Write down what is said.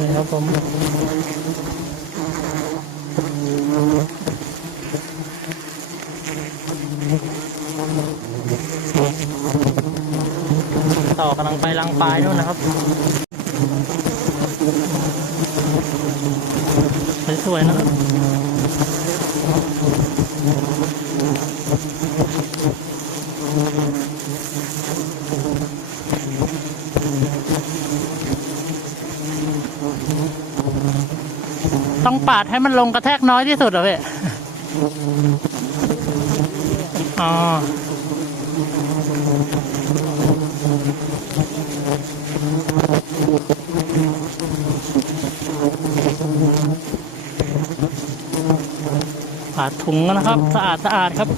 นี่ครับผมต่อกำลังไปลังปลายนู่นนะครับสวยๆนะครับ ต้องปาดให้มันลงกระแทกน้อยที่สุดเหรอเว้ยอ๋อปาดถุงนะครับ สะอาดสะอาดครับ